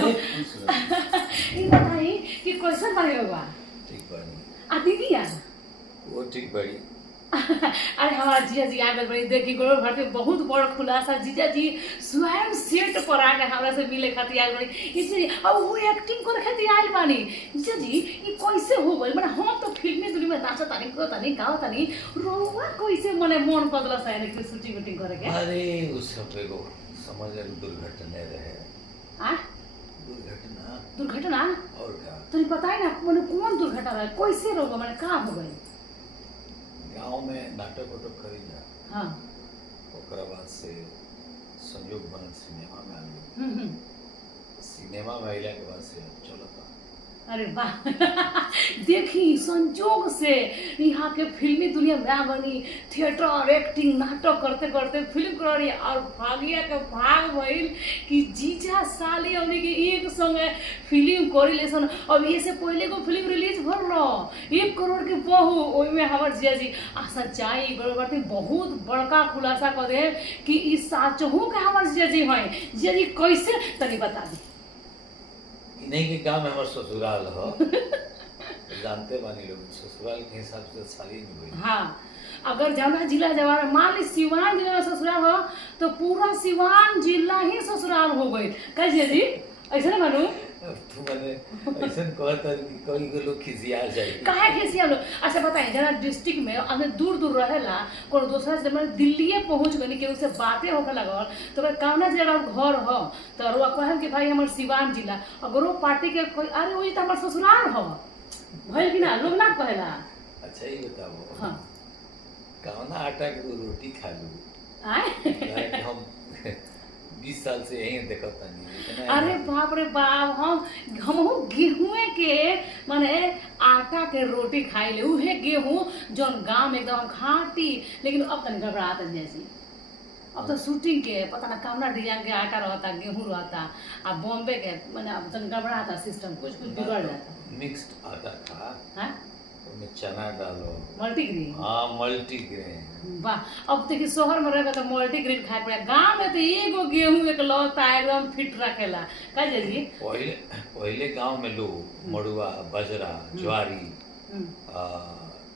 अरे खुश रहो। ये बताई कि कैसे बने होगा ठीक बानी। आ दीदी यार वो ठीक बड़ी। अरे हमारा जीजा जी आगे बड़ी देखी गोड़ भर के बहुत बड़ खुलासा जीजा जी स्वयं सेट पर आके हमरा से मिले खातिर आइल बड़ी इसलिए अब वो एक्टिंग करे खातिर आइल बानी जीजा जी ये कैसे हो गइल माने हम तो फिल्मी दुनिया में नाचत तानी को तानी गाओ तानी रोवा कैसे मने मन बदला सैने के शूटिंग वूटिंग करे के अरे उस सब एगो समझ दुर्घटना रहे। आ दुर्घटना दुर्घटना और का तनी बताई ना मने कौन दुर्घटना रहे कैसे रोवा माने का हो गइल गांव में नाटक उटक करी जा। हां ओकरा बाद से संयोग बनल सिनेमा में आ गई। सिनेमा में अइला के बाद से चलता। अरे वाह देखी संजोग से यहाँ के फिल्मी दुनिया में आ बनी थिएटर एक्टिंग नाटक करते करते फिल्म करी और भागिया के भाग भइल कि जीजा साली हमने के एक संगे फिल्म करी लेसन। अब ये से पहले को फिल्म रिलीज भर लो 1 करोड़ के बहू ओई में हमर जीजा जी आशा चाई गड़बड़ती बहुत बड़का खुलासा कर दे कि ई साचहू के हमर जीजा जी हैं। जीजा जी कैसे तनी बता दी नहीं के गांव में हमार ससुराल हो। जानते बानी लोग ससुराल के हिसाब से साली नहीं हुई। हाँ अगर जमुना जिला जवार मान ली सिवान जिला में ससुराल हो तो पूरा सिवान जिला ही ससुराल हो गई कैसे जी ऐसे ना मानू तू मैंने ऐसा कहता कि कोई को लोग खिसिया जाए काहे खिसिया लोग। अच्छा बताएं जरा डिस्ट्रिक्ट में हमें दूर दूर रहेला कोनो दूसरा से मतलब दिल्ली पहुंच गनी के उससे बातें होके लगल तो अगर कौना जगह घर हो तो रुआ कहम कि भाई हमर सिवान जिला अगर वो पार्टी के कोई अरे वही तो हमर ससुराल हो भइल कि ना लोग ना कहेला। अच्छा ही बताओ हाँ कौना आटा के तू रोटी खा लू आए हम 20 साल से यही देखता नहीं। अरे बाप रे बाप हमहू गेहूं के माने आटा के रोटी खाई ले उहे गेहूं जौन गांव में एकदम खाटी लेकिन अब तनी घबराता जैसी अब तो शूटिंग के पता ना कौना डिजाइन के आटा रहता गेहूं रहता अब बॉम्बे के माने अब तनी घबराता सिस्टम कुछ बिगड़ जाता। मिक्स्ड आटा खा हाँ उसमें चना डालो मल्टीग्रेन हाँ मल्टीग्रेन वाह अब देखिए शहर में रहेगा तो मल्टीग्रेन खाए पड़े गांव में तो एगो गेहूं एक लौता एकदम फिट रखेला का जी पहले गांव में लोग मड़ुआ बजरा ज्वारी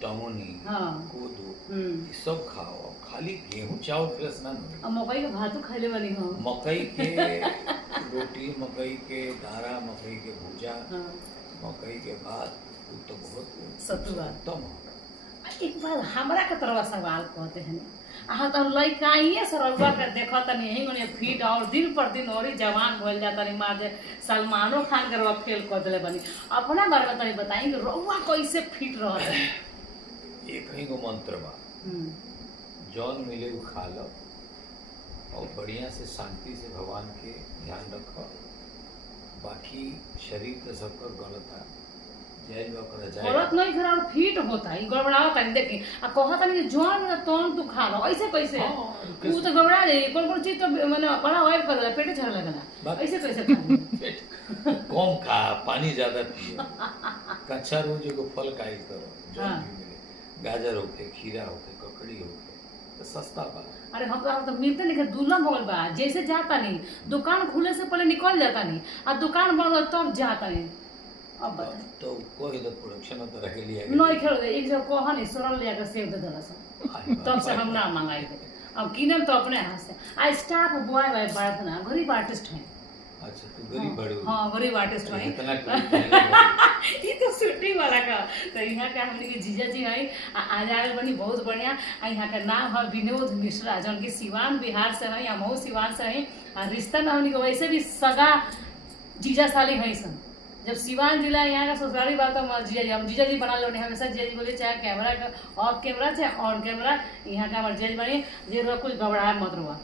टमुनी हाँ कोदो ये सब खाओ खाली गेहूं चावल फ्रेश ना अब मकई के भातू खाइले बनी हो मकई के रोटी मकई के दारा मकई के भुजा मकई के भात वो तो बहुत सतुआ उत्तम। एक बार हमरा के तरफ सवाल कहते हैं अहाँ तो लइकाइए से रउआ के देखत नहीं यही मने फिट और दिन पर दिन और ही जवान भइल जाता नहीं मार दे सलमानो खान के रउआ फेल कर देले बनी अपना बारे में तनी बताई कि रउआ कैसे फिट रहत है। एक ही गो मंत्र बा जौन मिले वो खा लो और बढ़िया से शांति से भगवान के ध्यान रखो। बाकी शरीर तो सबका गलत है गलत नहीं फिर और फिट होता है गड़बड़ाता है देखी आ कहता नहीं जौन तौन तू खा लो ऐसे कैसे तू तो गड़बड़ा जाए कौन चीज तो मैंने बड़ा वाइप कर देला पेटे झड़ लगला ऐसे कैसे खा कम खा पानी ज्यादा पियो कच्चा रोज एगो फल खाई करो जौन भी मिले गाजर होके खीरा होके ककड़ी होके तो सस्ता बा। अरे हम तो मिलते नहीं दुर्लभ हो गल बा जैसे जाता नहीं दुकान खुले से पहले निकल जाता नहीं और दुकान बंद हो तब जाता नहीं। अब तो कोई तो प्रोडक्शन तो रख लिया नहीं खेल दे एक जब कहा नहीं सोरल लिया के सेव दे देला सब तब से हम ना मंगाई थे अब किने तो अपने हाथ से आई स्टाफ बॉय बाय बात ना गरीब आर्टिस्ट हैं। अच्छा तू गरीब बड़ू हां गरीब आर्टिस्ट हैं इतना ये तो शूटिंग वाला का तो यहाँ का हमने के जीजा जी है आज आए बनी बहुत बढ़िया यहाँ का नाम है विनोद मिश्रा जौन की सिवान बिहार से है या मऊ सिवान से है रिश्ता में हमने के वैसे भी सगा जीजा साली है सन जब सिवान जिला यहाँ का ससुराली बात हम जीजा जी बना लो हमेशा जीजा जी बोले चाहे कैमरा का ऑफ कैमरा चाहे ऑन कैमरा यहाँ का हमारे जीजा जी बनी जे कुछ घबराए मत रुआ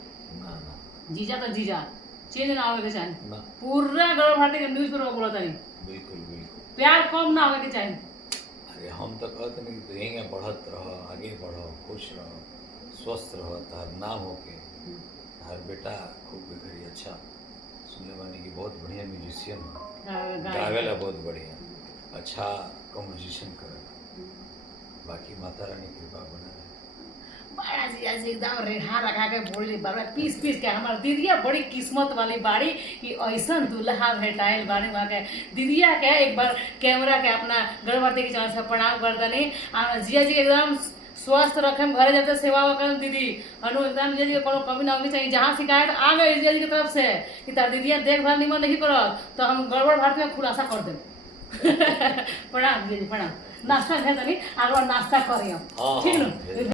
जीजा तो जीजा चेंज ना होगा के चाहिए पूरा गौरव भारती के न्यूज पर बोला था बिल्कुल बिल्कुल प्यार कम ना होगा के चाहिए। अरे हम तो कहते नहीं तो यहीं बढ़त रहो आगे बढ़ो खुश रहो स्वस्थ रहो तार ना हो के हर बेटा खूब बेघरी अच्छा सुनने वाली की बहुत बढ़िया म्यूजिशियन गावेला बहुत बढ़िया अच्छा कंपोजिशन करेला बाकी माता रानी कृपा बना रहे। बड़ा जिया जी एकदम रेहा लगा के बोली बड़ा पीस पीस के हमार दीदिया बड़ी किस्मत वाली बाड़ी कि ऐसा दूल्हा भेटाइल बाड़ी वहाँ के दीदिया के एक बार कैमरा के अपना गर्भवती के चरण से प्रणाम कर दनी जिया जी एकदम स्वस्थ रखे घरे जाते सेवा कर दीदी अनु एकदम जिया जी के कोनो कमी ना होनी चाहिए जहाँ शिकायत आ गई जिया जी की तरफ से कि तार दीदिया देखभाल निमन नहीं करत तो हम गड़बड़ भारत में खुलासा कर दें प्रणाम जिया जी प्रणाम नाश्ता भेज दनी आगे नाश्ता करियो हाँ, ठीक हाँ, न भेज।